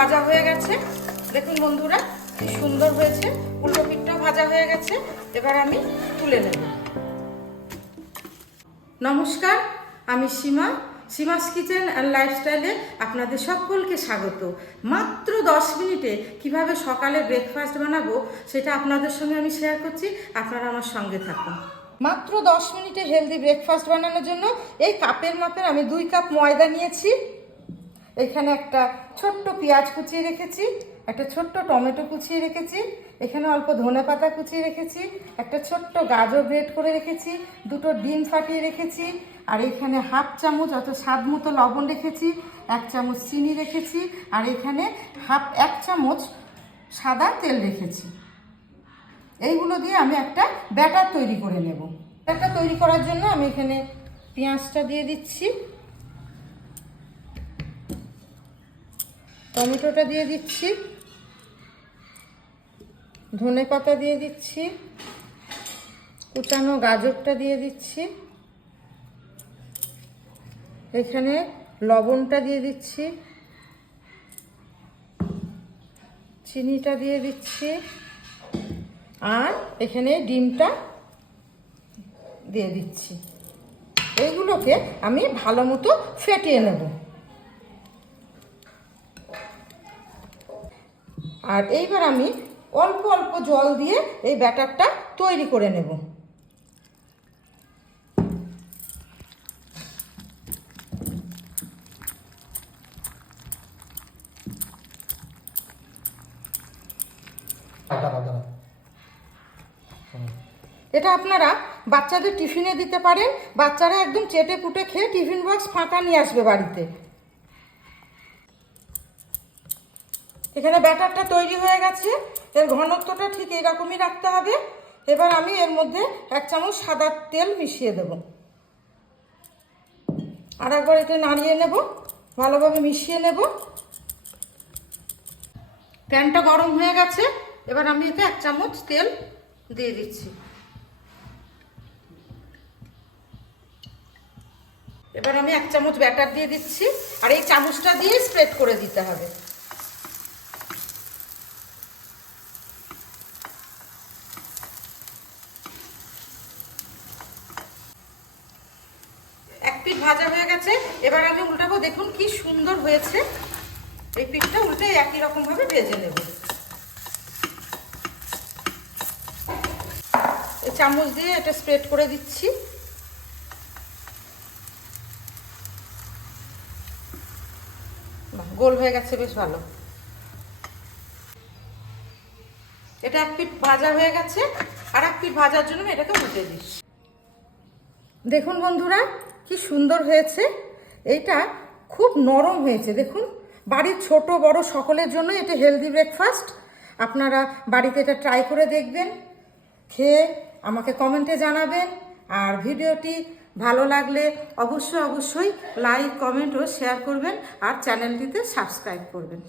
ভাজা হয়ে গেছে। দেখুন বন্ধুরা কি সুন্দর হয়েছে। উল্টো পিঠটাও ভাজা হয়ে গেছে। এবার আমি তুলে নেব। নমস্কার, আমি সীমাস কিচেন অ্যান্ড লাইফস্টাইলে আপনাদের সকলকে স্বাগত। মাত্র 10 মিনিটে কিভাবে সকালে ব্রেকফাস্ট বানাবো সেটা আপনাদের সঙ্গে আমি শেয়ার করছি। আপনারা আমার সঙ্গে থাকুন। মাত্র 10 মিনিটে হেলদি ব্রেকফাস্ট বানানোর জন্য এই কাপের মাপের আমি 2 কাপ ময়দা নিয়েছি। এখানে একটা ছোট্ট পেঁয়াজ কুচিয়ে রেখেছি, একটা ছোট্ট টমেটো কুচিয়ে রেখেছি, এখানে অল্প ধনেপাতা কুচিয়ে রেখেছি, একটা ছোট্ট গাজর গ্রেট করে রেখেছি, 2টো ডিম ফাটিয়ে রেখেছি, আর এখানে হাফ চামচ অত স্বাদ মতো লবণ রেখেছি, 1 চামচ চিনি রেখেছি, আর এখানে 1 চামচ সাদা তেল রেখেছি। এইগুলো দিয়ে আমি একটা ব্যাটার তৈরি করে নেব। ব্যাটারটা তৈরি করার জন্য আমি এখানে পেঁয়াজটা দিয়ে দিচ্ছি, টমেটোটা দিয়ে দিচ্ছি, ধনেপাতা দিয়ে দিচ্ছি, কুচানো গাজরটা দিয়ে দিচ্ছি, এখানে লবণটা দিয়ে দিচ্ছি, চিনিটা দিয়ে দিচ্ছি, আর এখানে ডিমটা দিয়ে দিচ্ছি। এইগুলোকে আমি ভালো মতো ফেটিয়ে নেব। আর এইবার আমি অল্প অল্প জল দিয়ে এই ব্যাটারটা তৈরি করে নেব। এটা আপনারা বাচ্চাদের টিফিনে দিতে পারেন। বাচ্চারা একদম চেটে পুটে খেয়ে টিফিন বক্স ফাঁকা নিয়ে আসবে বাড়িতে। এখানে ব্যাটারটা তৈরি হয়ে গেছে। এর ঘনত্বটা ঠিক এরকমই রাখতে হবে। এবার আমি এর মধ্যে 1 চামচ সাদা তেল মিশিয়ে দেব। আর একবার এটা নাড়িয়ে নেব, ভালোভাবে মিশিয়ে নেব। প্যানটা গরম হয়ে গেছে। এবার আমি এতে 1 চামচ তেল দিয়ে দিচ্ছি। এবার আমি 1 চামচ ব্যাটার দিয়ে দিচ্ছি, আর এই চামচটা দিয়ে স্প্রেড করে দিতে হবে। এক পিঠ ভাজা হয়ে গেছে। এবার আমি উল্টাবো। দেখুন কি সুন্দর হয়েছে। এই পিঠটা উল্টে একই রকম ভাবে ভেজে নেব। এই চামচ দিয়ে এটা স্প্রেড করে দিচ্ছি। গোল হয়ে গেছে, বেশ ভালো। এটা এক পিঠ ভাজা হয়ে গেছে। আর এক পিঠ ভাজার জন্য আমি এটাকে উল্টে দিচ্ছি। দেখুন বন্ধুরা কি সুন্দর হয়েছে। এইটা খুব নরম হয়েছে। দেখুন, বাড়ির ছোট বড় সকলের জন্য এটা হেলদি ব্রেকফাস্ট। আপনারা বাড়িতে এটা ট্রাই করে দেখবেন, খেয়ে আমাকে কমেন্টে জানাবেন। আর ভিডিওটি ভালো লাগলে অবশ্যই লাইক, কমেন্ট ও শেয়ার করবেন, আর চ্যানেলটিতে সাবস্ক্রাইব করবেন।